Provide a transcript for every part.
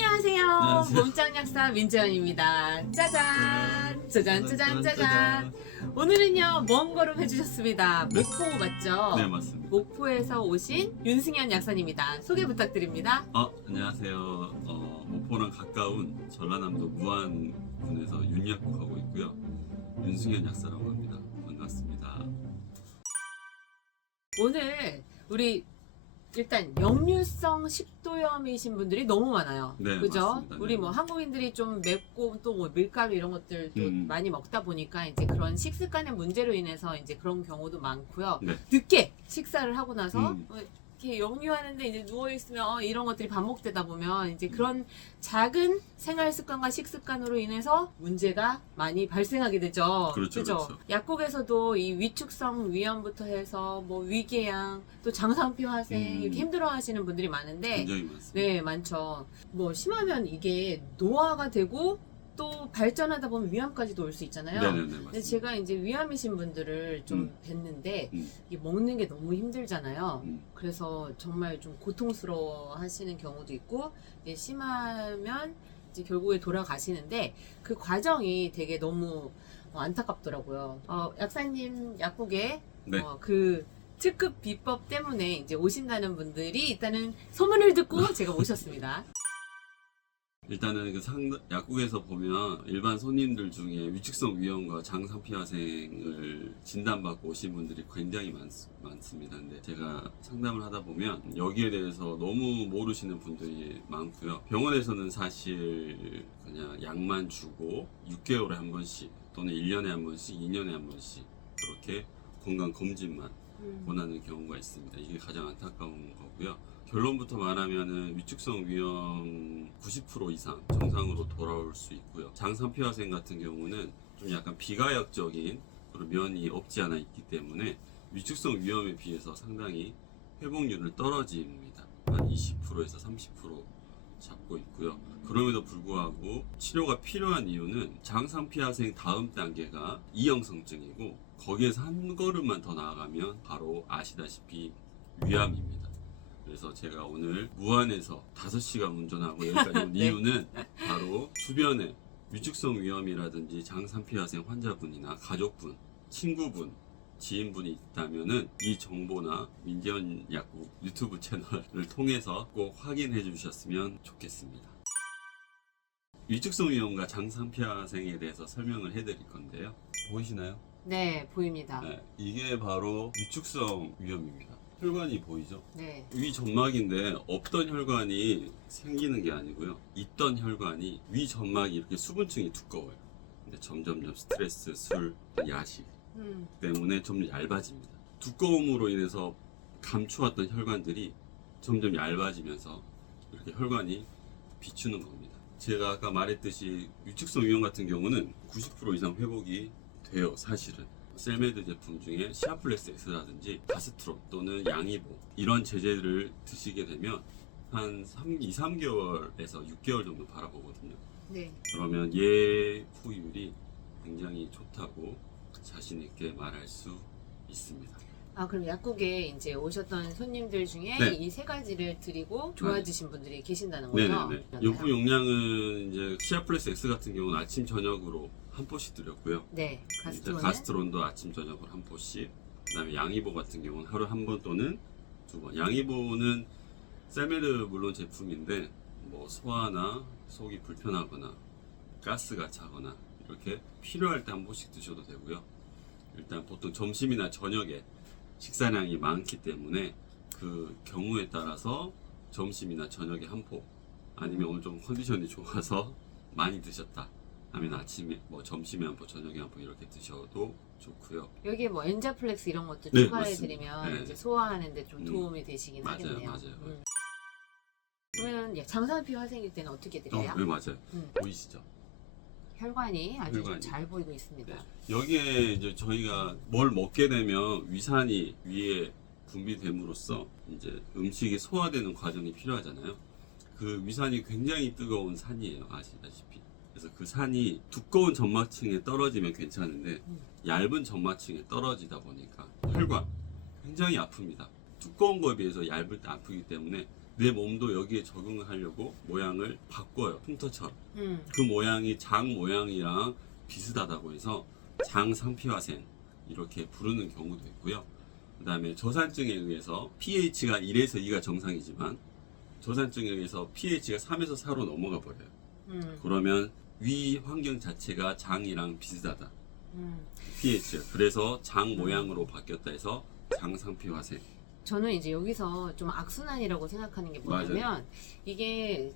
안녕하세요. 안녕하세요. 몸짱약사 민재현입니다. 짜잔! 짜잔, 짜잔, 짜잔. 오늘은요, 먼 걸음 해주셨습니다. 목포 맞죠? 네, 맞습니다. 목포에서 오신 윤승현 약사님입니다. 소개 부탁드립니다. 안녕하세요. 목포랑 가까운 전라남도 무안군에서 윤약국하고 있고요. 윤승현 약사라고 합니다. 반갑습니다. 오늘 우리 일단 역류성 식도염이신 분들이 너무 많아요. 네, 그죠? 맞습니다. 우리 네. 뭐 한국인들이 좀 맵고 또 뭐 밀가루 이런 것들도 많이 먹다 보니까 이제 그런 식습관의 문제로 인해서 이제 그런 경우도 많고요. 네. 늦게 식사를 하고 나서 음. 이렇게 역류하는데 이제 누워 있으면 이런 것들이 반복되다 보면 이제 그런 작은 생활 습관과 식습관으로 인해서 문제가 많이 발생하게 되죠. 그렇죠, 그죠? 그렇죠. 약국에서도 이 위축성 위염부터 해서 뭐 위궤양 또 장상피 화생 이렇게 힘들어하시는 분들이 많은데 굉장히 많습니다. 네, 많죠. 뭐 심하면 이게 노화가 되고 또 발전하다 보면 위암까지도 올 수 있잖아요. 네네네, 근데 맞습니다. 제가 이제 위암이신 분들을 좀 뵀는데 이게 먹는 게 너무 힘들잖아요. 그래서 정말 좀 고통스러워 하시는 경우도 있고 이게 심하면 이제 결국에 돌아가시는데 그 과정이 되게 너무 안타깝더라고요. 약사님 약국에 네. 그 특급 비법 때문에 이제 오신다는 분들이 있다는 소문을 듣고 제가 오셨습니다. 일단은 약국에서 보면 일반 손님들 중에 위축성 위염과 장상피 화생을 진단받고 오신 분들이 굉장히 많습니다. 근데 제가 상담을 하다 보면 여기에 대해서 너무 모르시는 분들이 많고요. 병원에서는 사실 그냥 약만 주고 6개월에 한 번씩 또는 1년에 한 번씩, 2년에 한 번씩 그렇게 건강 검진만 권하는 경우가 있습니다. 이게 가장 안타까운 거고요. 결론부터 말하면은 위축성 위염 90% 이상 정상으로 돌아올 수 있고요. 장상피 화생 같은 경우는 좀 약간 비가역적인 그런 면이 없지 않아 있기 때문에 위축성 위염에 비해서 상당히 회복률은 떨어집니다. 한 20%에서 30% 잡고 있고요. 그럼에도 불구하고 치료가 필요한 이유는 장상피 화생 다음 단계가 이형성증이고 거기에서 한 걸음만 더 나아가면 바로 아시다시피 위암입니다. 그래서 제가 오늘 무안에서 5시간 운전하고 여기까지 온 네. 이유는 바로 주변에 위축성 위염이라든지 장상피 화생 환자분이나 가족분, 친구분, 지인분이 있다면은 이 정보나 민재현 약국 유튜브 채널을 통해서 꼭 확인해 주셨으면 좋겠습니다. 위축성 위염과 장상피 화생에 대해서 설명을 해 드릴 건데요. 보이시나요? 네, 보입니다. 네, 이게 바로 위축성 위염입니다. 혈관이 보이죠? 네. 위 점막인데 없던 혈관이 생기는 게 아니고요. 있던 혈관이 위 점막이 이렇게 수분층이 두꺼워요. 근데 점점점 스트레스, 술, 야식 때문에 좀 얇아집니다. 두꺼움으로 인해서 감추었던 혈관들이 점점 얇아지면서 이렇게 혈관이 비추는 겁니다. 제가 아까 말했듯이 위축성 위염 같은 경우는 90% 이상 회복이 돼요, 사실은. 셀메드 제품 중에 시아플렉스 X라든지 가스트론 또는 양이보 이런 제제를 드시게 되면 한 2, 3개월에서 6개월 정도 바라보거든요. 네. 그러면 예후율이 굉장히 좋다고 자신 있게 말할 수 있습니다. 그럼 약국에 이제 오셨던 손님들 중에 네. 이 세 가지를 드리고 좋아지신 분들이 계신다는 거죠? 네네네. 요구 용량은 이제 시아플렉스 X 같은 경우는 아침 저녁으로 한 포씩 드렸고요. 네. 가스트론은? 가스트론도 아침 저녁으로 한 포씩. 그다음에 양이보 같은 경우는 하루 한 번 또는 두 번. 양이보는 셀메드 물론 제품인데 뭐 소화나 속이 불편하거나 가스가 차거나 이렇게 필요할 때 한 포씩 드셔도 되고요. 일단 보통 점심이나 저녁에 식사량이 많기 때문에 그 경우에 따라서 점심이나 저녁에 한 포, 아니면 오늘 좀 컨디션이 좋아서 많이 드셨다 하면 아침에 뭐 점심에 한 포, 저녁에 한 포 이렇게 드셔도 좋고요. 여기에 뭐 엔자플렉스 이런 것도 네, 추가해드리면 맞습니다. 네. 이제 소화하는데 좀 도움이 되시긴 맞아요, 하겠네요. 맞아요. 그러면 장상피 화생일 때는 어떻게 드려요? 네, 맞아요. 보이시죠? 혈관이 아주 혈관이. 잘 보이고 있습니다. 네. 여기에 이제 저희가 뭘 먹게 되면 위산이 위에 분비됨으로써 이제 음식이 소화되는 과정이 필요하잖아요. 그 위산이 굉장히 뜨거운 산이에요, 아시다시피. 그래서 그 산이 두꺼운 점막층에 떨어지면 괜찮은데 얇은 점막층에 떨어지다 보니까 혈관 굉장히 아픕니다. 두꺼운 거에 비해서 얇을 때 아프기 때문에 내 몸도 여기에 적응하려고 모양을 바꿔요. 흉터처럼. 음. 그 모양이 장 모양이랑 비슷하다고 해서 장상피화생 이렇게 부르는 경우도 있고요. 그 다음에 저산증에 의해서 pH가 1에서 2가 정상이지만 저산증에 의해서 pH가 3에서 4로 넘어가 버려요. 그러면 위 환경 자체가 장이랑 비슷하다. pH가. 그래서 장 모양으로 바뀌었다 해서 장상피화생. 저는 이제 여기서 좀 악순환이라고 생각하는 게 뭐냐면 이게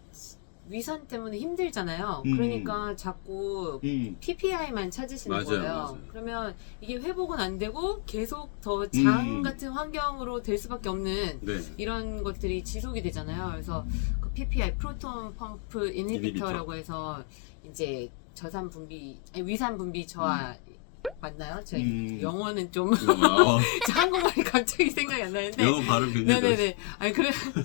위산 때문에 힘들잖아요. 그러니까 자꾸 PPI만 찾으시는 맞아요, 거예요. 맞아요. 그러면 이게 회복은 안 되고 계속 더 장 같은 환경으로 될 수밖에 없는 네. 이런 것들이 지속이 되잖아요. 그래서 그 PPI 프로톤 펌프 인히비터라고 해서 이제 저산 분비, 아니, 위산 분비 저하 맞나요? 제 영어는 좀 저 한국말이 갑자기 생각이 안 나는데 영어 발음 굉장히 네네네. 아니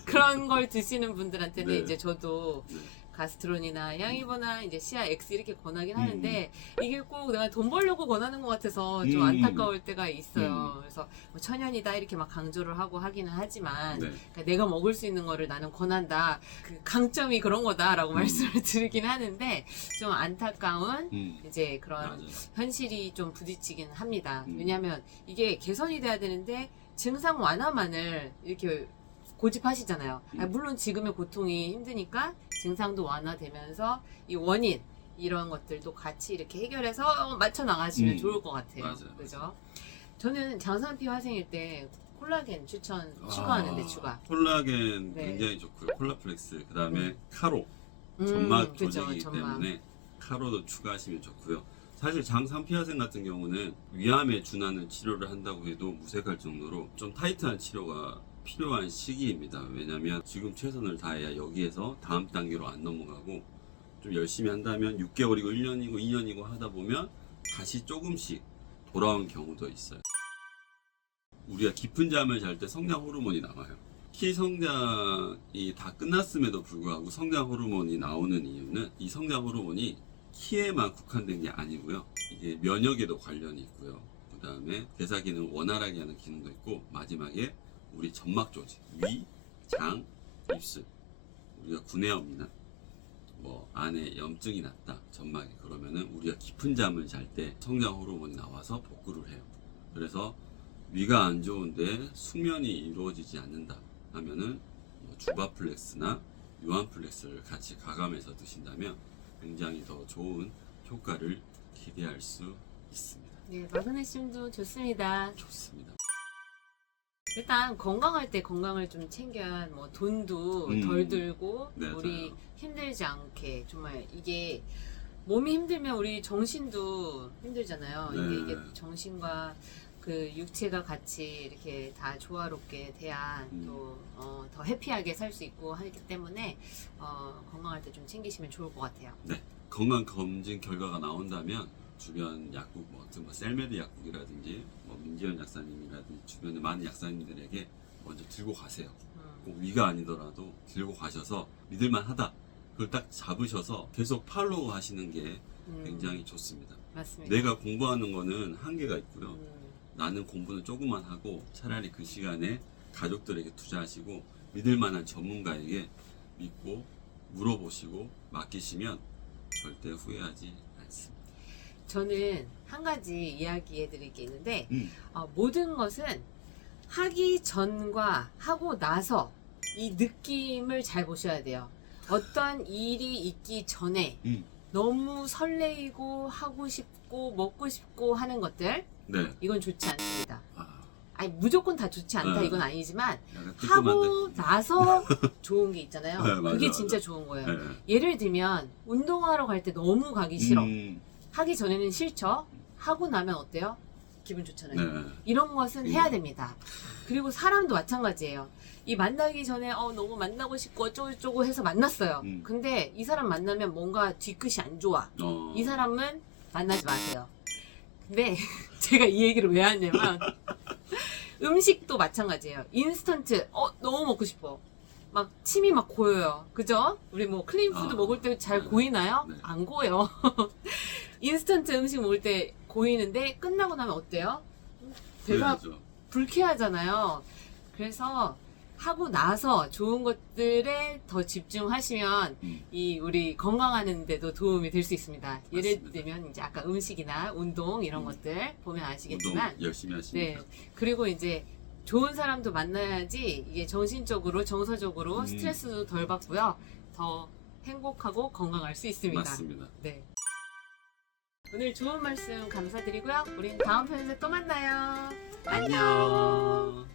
그런 걸 드시는 분들한테는 네. 이제 저도 네. 가스트론이나 양이버나 이제 시아 X 이렇게 권하긴 하는데 이게 꼭 내가 돈 벌려고 권하는 것 같아서 좀 안타까울 때가 있어요. 그래서 뭐 천연이다 이렇게 막 강조를 하고 하기는 하지만 네. 그러니까 내가 먹을 수 있는 거를 나는 권한다. 그 강점이 그런 거다라고 말씀을 드리긴 하는데 좀 안타까운 이제 그런 맞아요. 현실이 좀 부딪히긴 합니다. 왜냐하면 이게 개선이 돼야 되는데 증상 완화만을 이렇게 고집하시잖아요. 아니, 물론 지금의 고통이 힘드니까 증상도 완화되면서 이 원인 이런 것들도 같이 이렇게 해결해서 맞춰 나가시면 좋을 것 같아요. 맞아요. 그죠? 저는 장산피 화생일 때 콜라겐 추가하는데 추가. 콜라겐 네. 굉장히 좋고요. 콜라플렉스. 그다음에 카로 점막 그죠, 조직이기 점막. 때문에 카로도 추가하시면 좋고요. 사실 장상피화생 같은 경우는 위암에 준하는 치료를 한다고 해도 무색할 정도로 좀 타이트한 치료가 필요한 시기입니다. 왜냐하면 지금 최선을 다해야 여기에서 다음 단계로 안 넘어가고 좀 열심히 한다면 6개월이고 1년이고 2년이고 하다 보면 다시 조금씩 돌아온 경우도 있어요. 우리가 깊은 잠을 잘 때 성장 호르몬이 나와요. 키 성장이 다 끝났음에도 불구하고 성장 호르몬이 나오는 이유는 이 성장 호르몬이 키에만 국한된 게 아니고요. 이게 면역에도 관련이 있고요. 그 다음에 대사 기능을 원활하게 하는 기능도 있고 마지막에 우리 점막 조직, 위, 장, 입술 우리가 구내염이나 뭐 안에 염증이 났다 점막에 그러면은 우리가 깊은 잠을 잘 때 성장 호르몬이 나와서 복구를 해요. 그래서 위가 안 좋은데 숙면이 이루어지지 않는다 하면은 뭐 주바플렉스나 유안플렉스를 같이 가감해서 드신다면 굉장히 더 좋은 효과를 기대할 수 있습니다. 네, 마그네슘도 좋습니다. 좋습니다. 일단 건강할 때 건강을 좀 챙겨야 뭐 돈도 덜 들고 네, 우리 맞아요. 힘들지 않게 정말 이게 몸이 힘들면 우리 정신도 힘들잖아요. 네. 이게 정신과 그 육체가 같이 이렇게 다 조화롭게 돼야 또 더 해피하게 살 수 있고 하기 때문에 건강할 때 좀 챙기시면 좋을 것 같아요. 네, 건강 검진 결과가 나온다면 주변 약국 뭐 셀메드 약국이라든지 뭐 민지연 약사님이라든지 주변의 많은 약사님들에게 먼저 들고 가세요. 꼭 위가 아니더라도 들고 가셔서 믿을만하다. 그걸 딱 잡으셔서 계속 팔로우 하시는 게 굉장히 좋습니다. 맞습니다. 내가 공부하는 거는 한계가 있고요. 나는 공부는 조금만 하고 차라리 그 시간에 가족들에게 투자하시고 믿을 만한 전문가에게 믿고 물어보시고 맡기시면 절대 후회하지 않습니다. 저는 한 가지 이야기해 드릴 게 있는데 모든 것은 하기 전과 하고 나서 이 느낌을 잘 보셔야 돼요. 어떤 일이 있기 전에 너무 설레이고 하고 싶고 먹고 싶고 하는 것들 네. 이건 좋지 않습니다. 아, 아니 무조건 다 좋지 않다 네. 이건 아니지만 약간 하고 나서 좋은 게 있잖아요. 네, 맞아, 그게 맞아. 진짜 좋은 거예요. 네. 예를 들면 운동하러 갈 때 너무 가기 싫어. 하기 전에는 싫죠. 하고 나면 어때요? 기분 좋잖아요. 네. 이런 것은 해야 됩니다. 그리고 사람도 마찬가지예요. 이 만나기 전에 너무 만나고 싶고 어쩌고저쩌고 해서 만났어요. 근데 이 사람 만나면 뭔가 뒤끝이 안 좋아. 이 사람은 만나지 마세요. 근데 제가 이 얘기를 왜 하냐면 음식도 마찬가지예요. 인스턴트 너무 먹고 싶어. 막 침이 막 고여요. 그죠? 우리 뭐 클린푸드 먹을 때 잘 네. 고이나요? 네. 안 고여. 인스턴트 음식 먹을 때 고이는데 끝나고 나면 어때요? 배가 그래야죠. 불쾌하잖아요. 그래서 하고 나서 좋은 것들에 더 집중하시면 이 우리 건강하는 데도 도움이 될 수 있습니다. 예를 맞습니다. 들면 이제 아까 음식이나 운동 이런 것들 보면 운동 아시겠지만 열심히 하십니다. 네. 그리고 이제 좋은 사람도 만나야지 이게 정신적으로 정서적으로 스트레스도 덜 받고요. 더 행복하고 건강할 수 있습니다. 맞습니다. 네. 오늘 좋은 말씀 감사드리고요. 우린 다음 편에서 또 만나요. 안녕. 안녕.